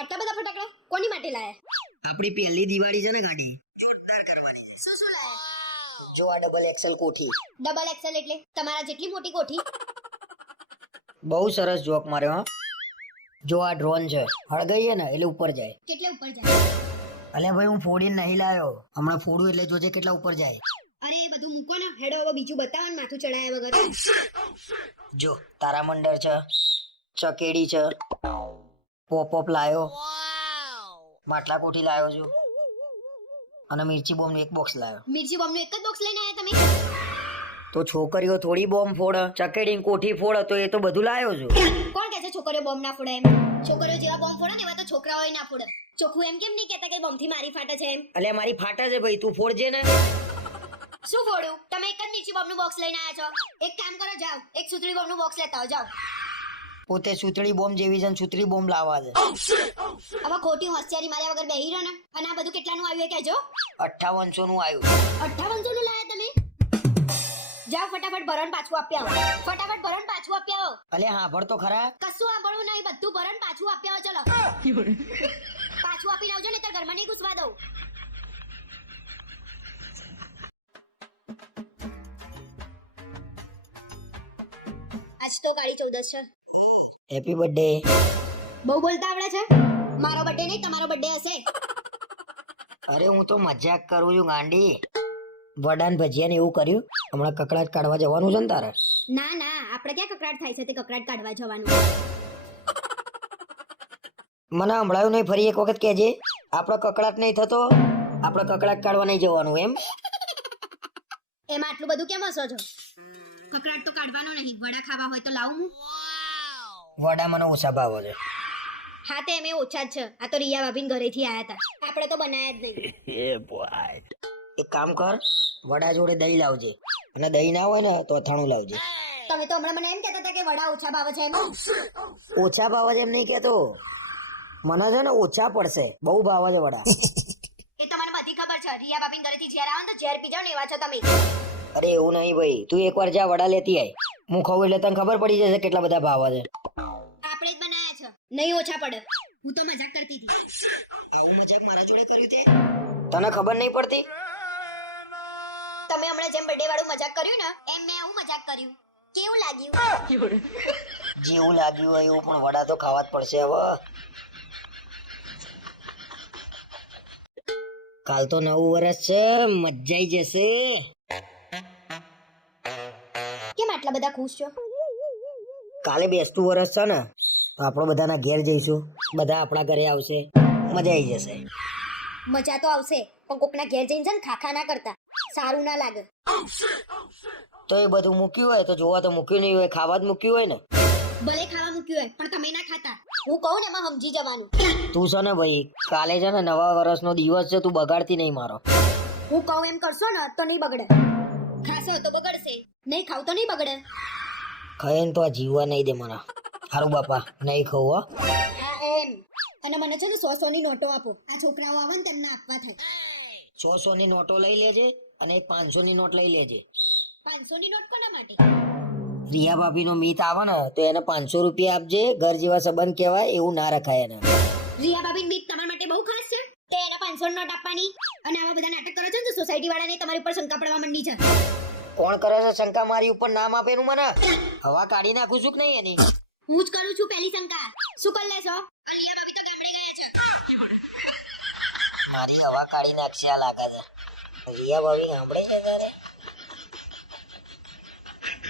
આટલા બધા ફટાકડા કોની માટે લાયા? આપણી પહેલી દિવાળી છે ને ગાડી જોરદાર કરવાની છે. શું શું લાયા? જો આ ડબલ એક્સેલ કોઠી. ડબલ એક્સેલ એટલે તમારા જેટલી મોટી કોઠી? બહુ સરસ જોક માર્યો હા. જો આ ડ્રોન છે, હળગાઈએ ને એટલે ઉપર જાય. કેટલે ઉપર જાય? અલે ભાઈ હું ફોડીને નહીં લાયો, હમણાં ફોડું એટલે જોજે કેટલા ઉપર જાય. અરે એ બધું મૂકો ને, હેડો હવે બીજું બતાવો ને માથું ચડાયા વગર. જો તારામંડળ છે, ચકેડી છે, પોપ લાયો, માટલા કોઠી લાયો છું અને મિર્ચી બોમ્બ એક બોક્સ લાયો. મિર્ચી બોમ્બનું એક જ બોક્સ લઈને આયા તમે? તો છોકરીઓ થોડી બોમ્બ ફોડે, ચકેડી કોઠી ફોડે તો એ તો બધું લાયો છું. કોણ કહે છે છોકરીઓ બોમ્બ ના ફોડે એમ? છોકરીઓ જેવા બોમ્બ ફોડે ને એવા તો છોકરાઓય ના ફોડે. ચોખ્ખું એમ કેમ નહીં કહેતા કે બોમ્બથી મારી ફાટે છે એમ? અલે મારી ફાટા છે ભાઈ, તું ફોડજે ને. શું ફોડ્યું? તમે એક જ મિર્ચી બોમ્બનું બોક્સ લઈને આયા છો. એક કામ કરો, જાઓ એક સુતળી બોમ્બનું બોક્સ લેતા આવો, જાઓ. પોતે સુતળી બોમ્બ જેવી છે ને સુતળી બોમ્બ લાવવા છે. હવે ખોટી હોશિયારી માર્યા વગર બેહી રહો ને. અને આ બધું કેટલાનું આવ્યું એ કહેજો. 5800 નું આવ્યું. 5800 નું લાયા તમે? જાઓ ફટાફટ ભરણ પાછું આપી આવો. ફટાફટ ભરણ પાછું આપી આવો. અલે હાંભળ તો ખરા. કશું સાંભળવું નહીં, બધું ભરણ પાછું આપી આવો. ચલો પાછું આપીને આવજો ને, તો ઘરમાં નહીં ઘૂસવા દઉં. આજ તો કાળી ચૌદશ છે. Happy birthday. બહુ બોલતા આવડે છે? મારો બર્થડે નહીં, તમારો બર્થડે હશે. અરે હું તો મજાક કરું છું ગાંડી. વડાન ભજીયા ને એવું કર્યું, હમણાં કકડાટ કાઢવા જવાનું છે ને તારે? ના ના, આપણે ક્યાં કકડાટ થાય છે તે કકડાટ કાઢવા જવાનું. મને સંભળાયું નહીં, ફરી એક વખત કહેજે. આપણો કકડાટ નહીં થતો, આપણે કકડાટ કાઢવા નહીં જવાનું એમ? એમાં આટલું બધું કેમ હસો છો? કકડાટ તો કાઢવાનો નહીં, વડા ખાવા હોય તો લાવું હું. વડા મને ઓછા ભાવે છે. હા તે એમે ઓછા જ છે. આ તો રિયા ભાભીન ઘરેથી આયા હતા, આપણે તો બનાયા જ નહીં. એક કામ કર, વડા જોડે દહીં લાવજે, અને દહીં ના હોય ને તો અથાણું લાવજે. તમે તો હમણાં મને એમ કહેતા હતા કે વડા ઓછા ભાવે છે એમ. ઓછા ભાવે છે એમ નહીં કહેતો, મને છે ને ઓછા પડશે, બહુ ભાવે છે વડા. એ તો મને બધી ખબર છે. રિયા ભાભીન ઘરેથી ઝેર આવે ને તો ઝેર પી જાવ ને એવા છો તમે. અરે એવું નહીં ભાઈ, તું એકવાર જા વડા લેતી આય, હું ખાઉં એટલે તને ખબર પડી જશે કેટલા બધા ભાવે છે. આપણે જ બનાયા છે, નહીં ઓછા પડે. હું તો મજાક કરતી હતી. આવું મજાક મારા જોડે કર્યું તે? તને ખબર નહીં પડતી? તમે હમણાં જેમ બર્થડે વાળું મજાક કર્યું ને એમ મેં આવું મજાક કર્યું. કેવું લાગ્યું? જેવું લાગ્યું હોય એવું, પણ વડા તો ખાવા જ પડશે હવે. કાલ તો નવું વર્ષ છે, મજા આવી જશે. કેમ આટલા બધા ખુશ છો? કાલે બેસતું વર્ષ છે ને, તો આપણે બધાના ઘેર જઈશું, બધા આપણા ઘરે આવશે, મજા આવી જશે. મજા તો આવશે, પણ કોકના ઘેર જઈને છે ને ખાખા ના કરતા, સારું ના લાગે. તો એ બધું મૂક્યું હોય તો જોવા તો મૂક્યું નહીં હોય, ખાવા જ મૂક્યું હોય ને. ભલે ખાવા મૂક્યું હોય પણ તમે ના ખાતા. હું કહું ને એમાં સમજી જવાનું. તું છે ને ભાઈ, કાલે છે ને નવા વર્ષનો દિવસ છે, તું બગાડતી નહીં મારો. હું કહું એમ કરશો ને તો નહીં બગડે. ખાશો તો બગડશે, નહીં ખાવ તો નહીં બગડે. ખાઈને તો આ જીવવા નહીં દે મને. હારું બાપા, નહીં ખાવું હો. હા એમ. અને મને છે ને 100 ની નોટો આપો. આ છોકરાઓ આવે ને તેમને આપવા થાય. 100 ની નોટો લઈ લેજે અને એક 500 ની નોટ લઈ લેજે. 500 ની નોટ કોના માટે? રિયા ભાભી નો મીત આવે ને તો એને 500 રૂપિયા આપજે, ઘર જેવા સંબંધ કહેવાય એવું ના રખાય એને. રિયા ભાભી મીત તમારા માટે બહુ ખાસ છે તો એને 500 ની નોટ આપવાની. અને આવા બધા નાટક કરો છો ને તો સોસાયટી વાળાને તમારી ઉપર શંકા પડવા માંડી છે. કોણ કરે છે શંકા મારી ઉપર? નામ આપેનું મને હવા કાઢી નાખું છું કે નહીં એની? હું જ કરું છું પહેલી શંકા. શું કરી લેશો? મારી હવા કાઢી નાખશે આ લાગે છે. રિયા ભાભી સાંભળે છે તારે?